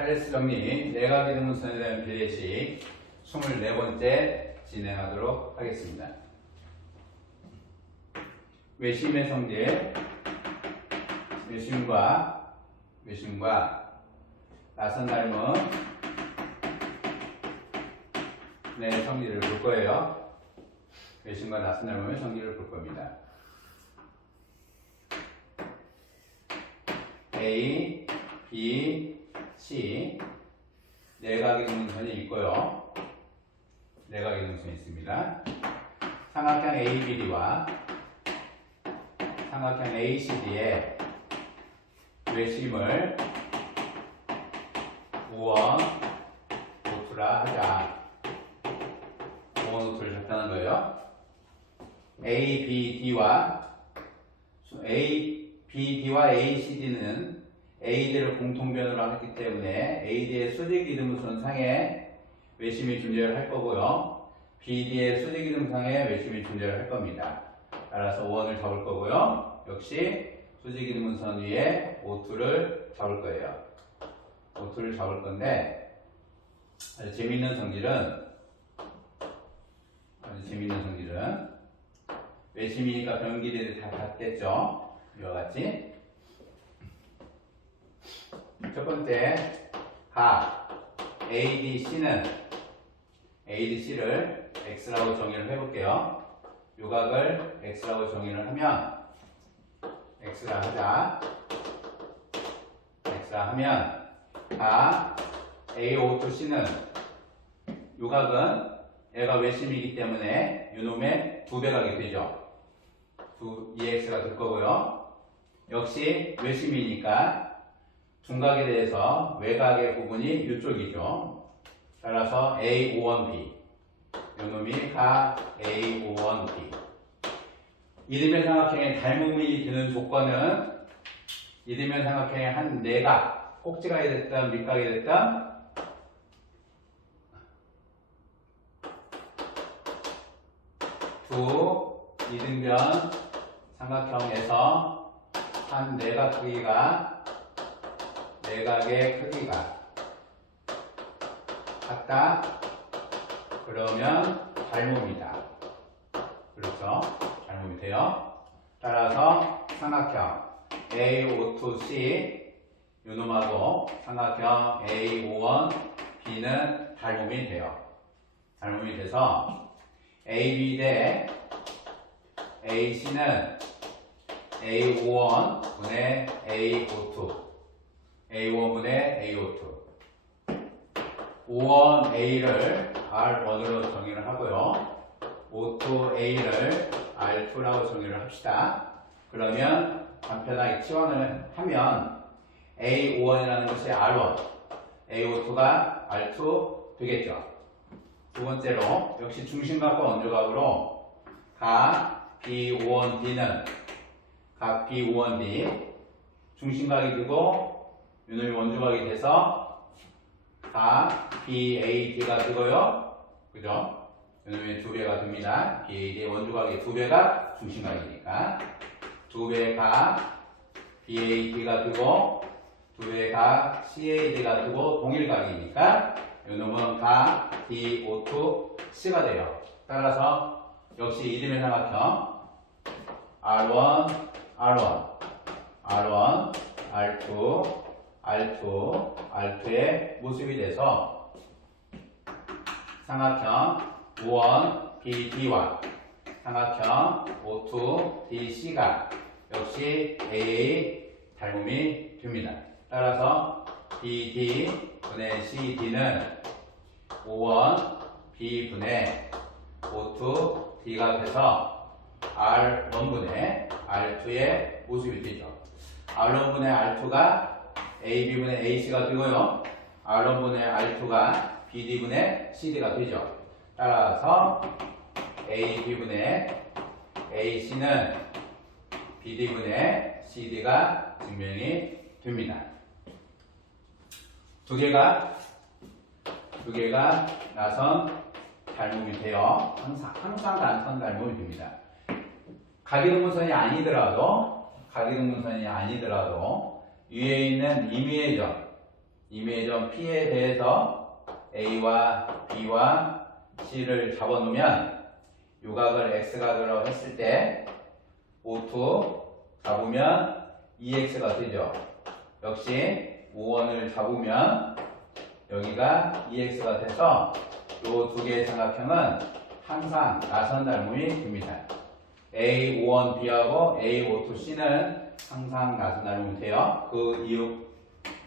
차례수 정리 내각의 등분선에 대한 비례식 24번째 진행하도록 하겠습니다. 외심의 성질, 외심과 나선 닮은 네 성질을 볼 거예요. 외심과 나선 닮음의 성질을 볼 겁니다. A, B, C 내각의 등분선이 있고요. 내각의 등분선이 있습니다. 삼각형 ABD와 삼각형 ACD의 외심을 5원 노트라 하자. 5원 노트를 잡다는 거예요. ABD와 ACD는 AD를 공통변으로 했기 때문에 AD의 수직이등분선 상에 외심이 존재를 할 거고요. BD의 수직이등상에 외심이 존재를 할 겁니다. 따라서 5원을 잡을 거고요. 역시 수직이등분선 위에 O2를 잡을 거예요. O2를 잡을 건데 아주 재밌는 성질은 외심이니까 변기들이 다 같겠죠. 이와 같이 첫 번째 각 ADC를 X라고 정의를 해볼게요. 요각을 X라고 정의를 하면 X라 하면 각 AO2C는 요각은 얘가 외심이기 때문에 요놈의 2배각이 되죠. 2X가 될 거고요. 역시 외심이니까 중각에 대해서 외각의 부분이 이쪽이죠. 따라서 A51B 요놈이 각 A51B 이등변 삼각형의 닮음이 되는 조건은 이등변 삼각형의 한 내각 꼭지각이 됐든 밑각이 됐든 두 이등변 삼각형에서 한 내각의 크기가 같다. 그러면 닮음이다. 그렇죠? 닮음이 돼요. 따라서 삼각형 A52C 요놈하고 삼각형 A51B는 닮음이 돼요. 닮음이 돼서 AB 대 AC는 A51분의 A52 A1분의 A52 5원A를 R1으로 정의를 하고요. 52A를 R2라고 정의를 합시다. 그러면 간편하게 치환을 하면 A51이라는 것이 R1, A52가 R2 되겠죠. 두 번째로 역시 중심각과 원조각으로 각 B51D는 각 B51D 중심각이 되고 요놈이 원조각이 돼서 각 BAD가 되고요. 그죠? 요놈의 2배가 됩니다. BAD의 원조각의 2배가 중심각이니까 2배가 BAD가 되고 2배가 CAD가 되고 동일각이니까 요놈은 각 D52C가 돼요. 따라서 역시 이등변 삼각형 R1, R2의 모습이 돼서 삼각형 5원 BD와 삼각형 52 DC가 역시 AA 닮음이 됩니다. 따라서 BD분의 CD는 5원 B분의 52 D가 돼서 R1분의 R2의 모습이 되죠. R1분의 R2가 AB분의 AC가 되고요. R1분의 R2가 BD분의 CD가 되죠. 따라서 AB분의 AC는 BD분의 CD가 증명이 됩니다. 두 개가 나선 닮음이 돼요. 항상 나선 닮음이 됩니다. 각이등분선이 아니더라도 위에 있는 임의의 점 이미지점 P에 대해서 A와 B와 C를 잡아놓으면 요각을 X각으로 했을 때 O2 잡으면 EX가 되죠. 역시 O1을 잡으면 여기가 EX가 돼서 요 두 개의 삼각형은 항상 나선 닮음이 됩니다. A51B하고 A52C는 항상 나선 닮음이 돼요. 그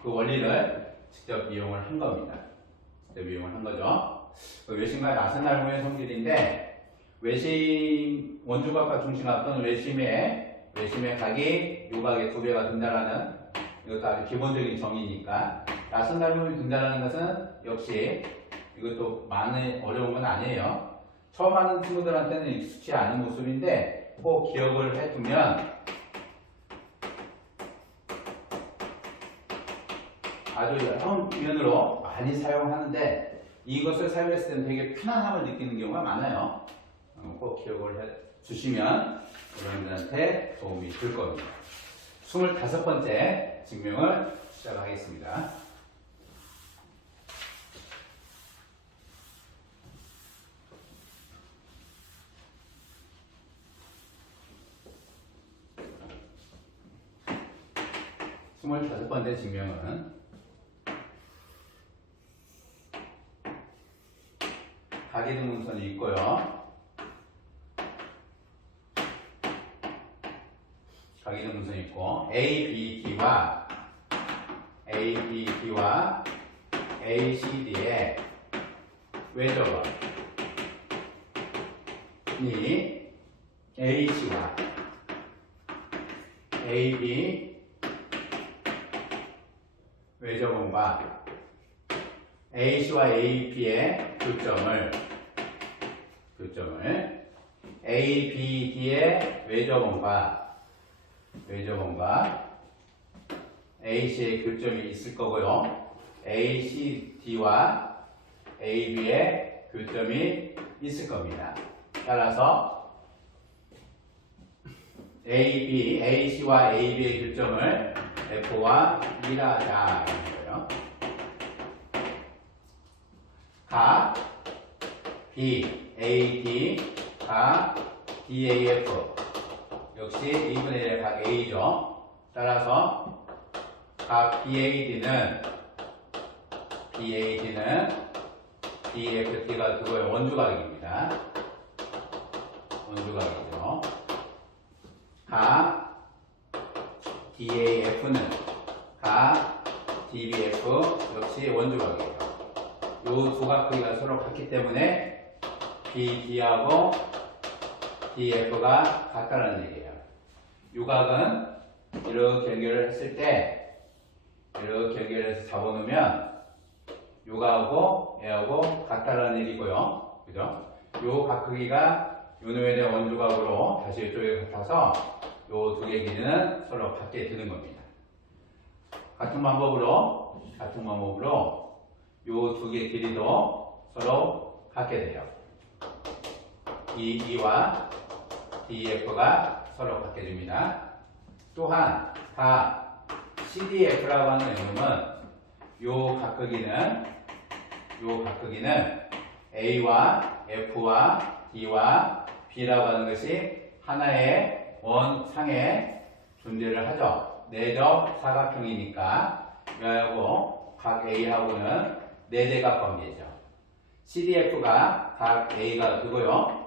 원리를 직접 이용을 한 겁니다. 직접 이용을 한 거죠. 외심과 나선 닮음의 성질인데 외심 원주각과 중심각 또는 외심의 각이 요각의 2배가 된다라는 이것도 아주 기본적인 정의니까 나선 닮음이 된다는 것은 역시 이것도 많이 어려운 건 아니에요. 처음 하는 친구들한테는 익숙치 않은 모습인데 꼭 기억을 해두면 아주 여러 면으로 많이 사용하는데 이것을 사용했을 때는 되게 편안함을 느끼는 경우가 많아요. 꼭 기억을 해주시면 여러분들한테 도움이 될 겁니다. 25번째 증명을 시작하겠습니다. 스물다섯 번째 증명은 각이등분선이 있고요. 각이등분선이 있고 ABD와 ACD의 외접원이 AC와 AB 외접원과 AC와 AB의 교점을 ABD의 외접원과 AC의 교점이 있을 거고요. ACD와 AB의 교점이 있을 겁니다. 따라서 AC와 AB의 교점을 F와 E라 하자 이런 거예요. 각 BAD, 각 DAF 역시 2분의 1의 각 A죠. 따라서 각 BAD는 DFT가 그거의 원주각입니다. 원주각이죠. 각 DAF는 각 DBF 역시 원주각이에요. 이 두 각 크기가 서로 같기 때문에 BD하고 DF가 같다는 얘기예요. 이 각은 이렇게 연결을 했을 때 이렇게 연결해서 잡아놓으면 이 각하고 얘하고 같다는 얘기고요. 그죠? 이 각 크기가 요놈에 대한 원주각으로 다시 이쪽에 같아서 이 두 개의 길이는 서로 같게 되는 겁니다. 같은 방법으로 이 두 개의 길이도 서로 같게 돼요. E와 DF가 서로 같게 됩니다. 또한 각 CDF라고 하는 이놈은 요 각 크기는 A와 F와 D와 B라고 하는 것이 하나의 원상에 존재를 하죠. 내적 사각형이니까 이하고 각 A하고는 내대각 관계죠. CDF가 각 A가 되고요.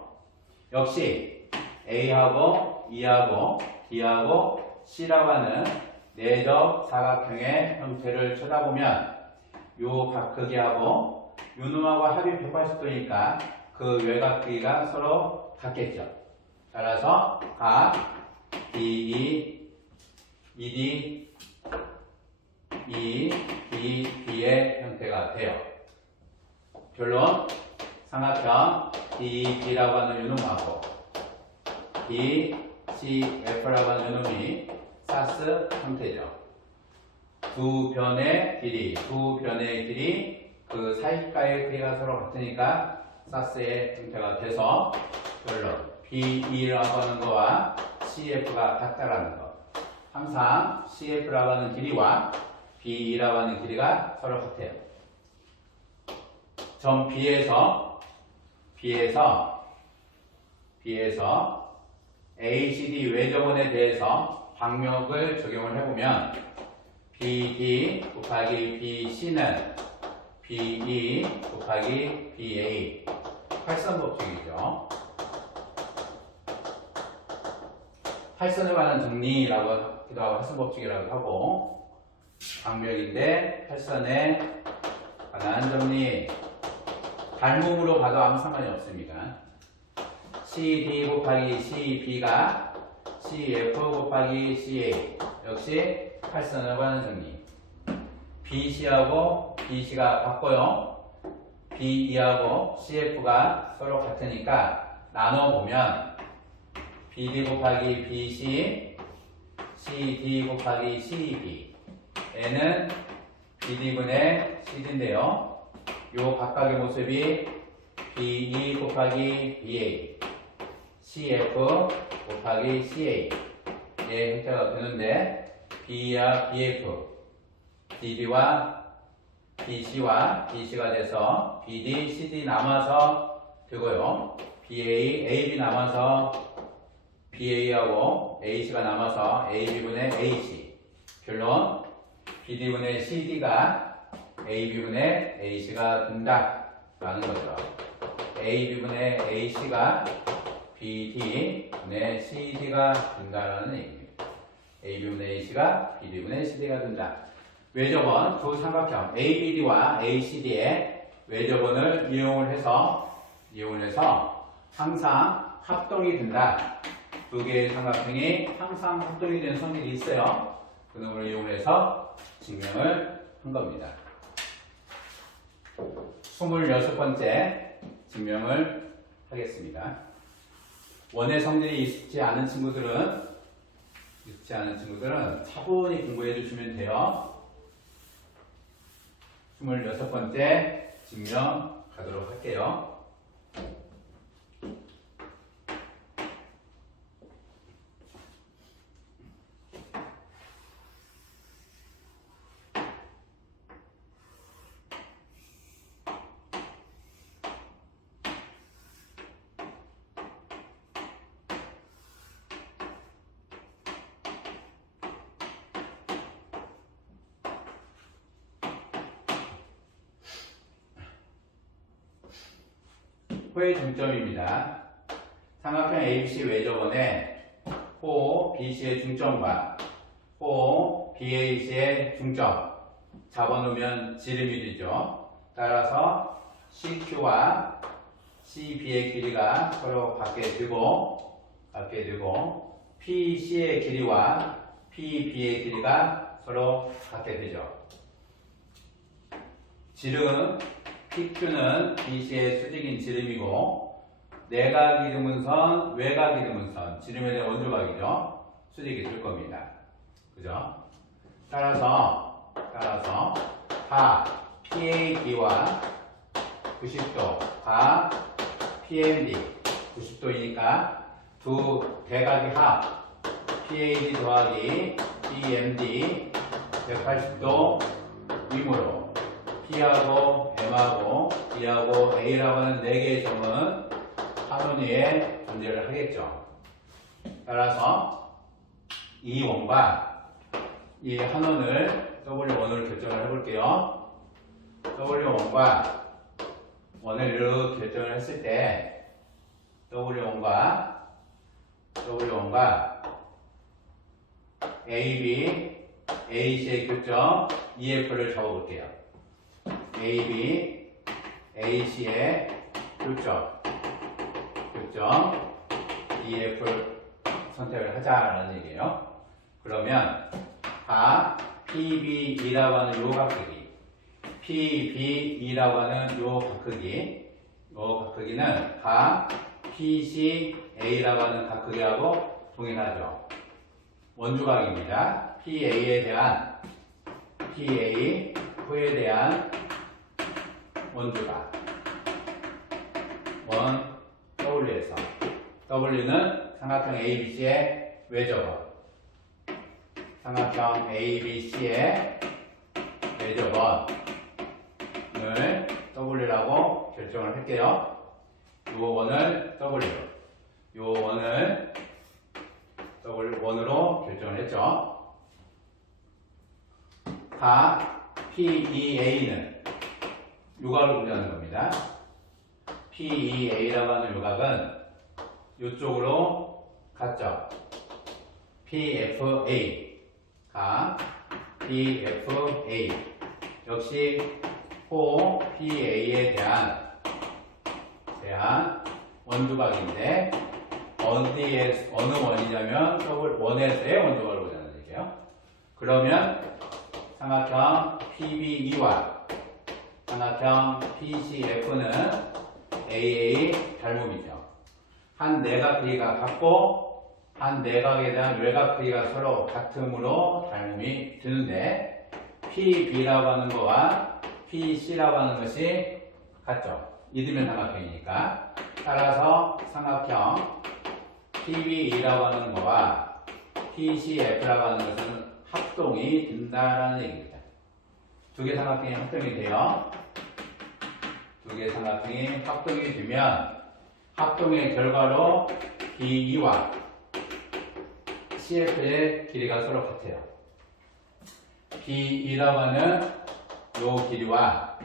역시 A하고 E하고 D하고 C라고 하는 내적 사각형의 형태를 쳐다보면 요 각 크기하고 요 놈하고 합이 180도니까 그 외곽 크기가 서로 같겠죠. 따라서 각 DE, ED, EDB의 형태가 돼요. 결론, 삼각형 DEB라고 하는 요 놈하고 DCF라고 하는 요 놈이 사스 형태죠. 두 변의 길이 그 사이가의 크기가 서로 같으니까 사스의 형태가 돼서 결론 BE라고 하는 거와 CF가 같다라는 거. 항상 CF라고 하는 길이와 BE라고 하는 길이가 서로 같아요. 점 B에서 ACD 외접원에 대해서 방역을 적용을 해보면 BD 곱하기 BC는 BE 곱하기 BA 활선 법칙이죠. 활선에 관한 정리라고 하기도 하고 활선 법칙이라고 하고 방벽인데 활선에 관한 정리 닮음으로 가도 아무 상관이 없습니다. CD 곱하기 CB가 CF 곱하기 CA 역시 활선에 관한 정리. BC하고 BC가 같고요. BE하고 CF가 서로 같으니까 나눠보면 BD 곱하기 BC CD 곱하기 CB 얘는 BD분의 CD인데요. 요 각각의 모습이 BE 곱하기 BA CF 곱하기 CA 의 형태가 되는데 B와 BF BD와 BC와 BC가 돼서 BD, CD 남아서 되고요. BA, AB 남아서 BA하고 AC가 남아서 AB분의 AC 결론 BD분의 CD가 AB분의 AC가 된다 라는 거죠. AB분의 AC가 BD분의 CD가 된다라는 얘기입니다. AB분의 AC가 BD분의 CD가 된다. 외접원 두 삼각형 ABD와 ACD의 외접원을 이용을 해서 항상 합동이 된다. 두 개의 삼각형이 항상 합동이 되는 성질이 있어요. 그 놈을 이용해서 증명을 한 겁니다. 26번째 증명을 하겠습니다. 원의 성질이 있지 않은 친구들은 차분히 공부해 주시면 돼요. 26번째 증명 가도록 할게요. 호의 중점입니다. 삼각형 ABC 외접원에 호 BC의 중점과 호 BAC의 중점 잡아놓으면 지름이 되죠. 따라서 CQ와 CB의 길이가 서로 같게 되고 PC의 길이와 PB의 길이가 서로 같게 되죠. 지름 PQ는 BC의 수직인 지름이고 내각 이등분선, 외각 이등분선 지름에 대한 원조각이죠. 수직이 될 겁니다. 그죠? 따라서 가 PAD와 90도, 가 PMD 90도이니까 두 대각의 합 PAD 더하기 PMD 180도 위무로 P하고 M하고 B하고 A라고 하는 4개의 점은 한원 위에 존재를 하겠죠. 따라서 이 원과 이 한원을 W1을 결정을 해볼게요. W1과 원을 이렇게 결정을 했을 때 W1과 AB, AC의 교점 EF를 적어볼게요. AB, AC의 교점 EF를 선택을 하자라는 얘기예요. 그러면 가 PBE라고 하는 요 각극이 PBE라고 하는 요 각극이는 가 PCA라고 하는 각극이하고 동일하죠. 원주각입니다. PA에 대한 호에 대한 원주각 원 W에서 W는 삼각형 ABC의 외접원 삼각형 ABC의 measure번을 W라고 결정을 할게요. 요 원을 W, 요 원을 W1으로 결정을 했죠. 각 PEA는 요각을 구하는 겁니다. PEA라고 하는 요각은 이쪽으로 갔죠. PFA, 각 PFA 역시 호 PA에 대한 원조각인데 어디에 어느 원이냐면 W1에서의 원조각을 보자는 얘기예요. 그러면 삼각형 PBE와 삼각형 PCF는 AA 닮음이죠. 한 내각 크기가 같고 한 내각에 대한 외곽 크기가 서로 같음으로 닮음이 드는데 PB라고 하는 거와 PC라고 하는 것이 같죠. 이등변 삼각형이니까. 따라서 삼각형 PBE라고 하는 거와 PCF라고 하는 것은 합동이 된다라는 얘기입니다. 두 개 삼각형이 합동이 돼요. 두 개 삼각형이 합동이 되면 합동의 결과로 BE와 CF의 길이가 서로 같아요. BE라고 하는 요 길이와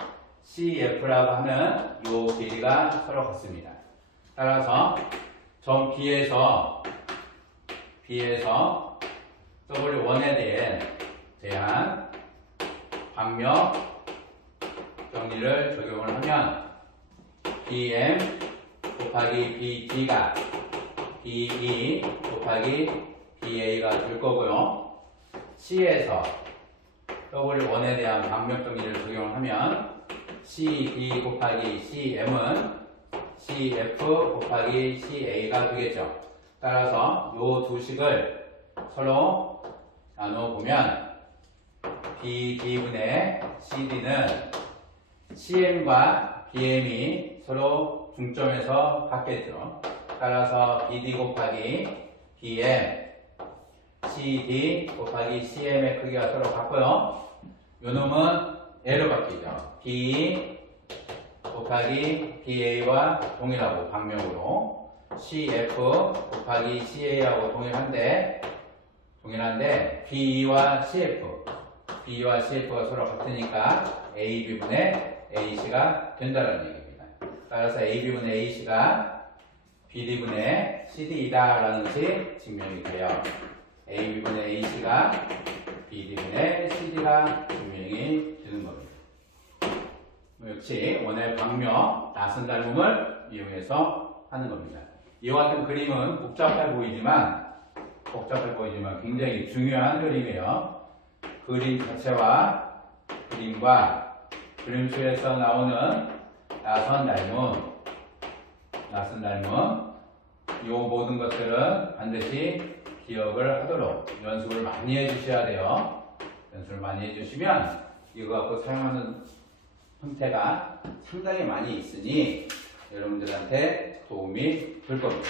CF라고 하는 요 길이가 서로 같습니다. 따라서 점 B에서 W1에 대한 방역 정리를 적용을 하면 BM 곱하기 BD가 BE 곱하기 BA가 될 거고요. C에서 W1에 대한 방역 정리를 적용을 하면 CB 곱하기 CM은 CF 곱하기 CA가 되겠죠. 따라서 이 두 식을 서로 나누어 보면 BD분의 CD는 CM과 BM이 서로 중점에서 같겠죠. 따라서 BD 곱하기 BM, CD 곱하기 CM의 크기가 서로 같고요. 요 놈은 L로 바뀌죠. B 곱하기 BA와 동일하고 방명으로 CF 곱하기 CA하고 동일한데 B와 CF가 서로 같으니까 AB분의 AC가 된다는 얘기입니다. 따라서 AB분의 AC가 BD분의 CD이다라는 것이 증명이 돼요. AB분의 AC가 BD분의 CD가 증명이 되는 겁니다. 역시 원의 방명, 나선 닮음을 이용해서 하는 겁니다. 이와 같은 그림은 복잡해 보이지만 굉장히 중요한 그림이에요. 그림 자체와 그림과 그림수에서 나오는 나선 닮음, 이 모든 것들은 반드시 기억을 하도록 연습을 많이 해주셔야 돼요. 연습을 많이 해주시면 이거 갖고 사용하는 형태가 상당히 많이 있으니 여러분들한테 도움이 될 겁니다.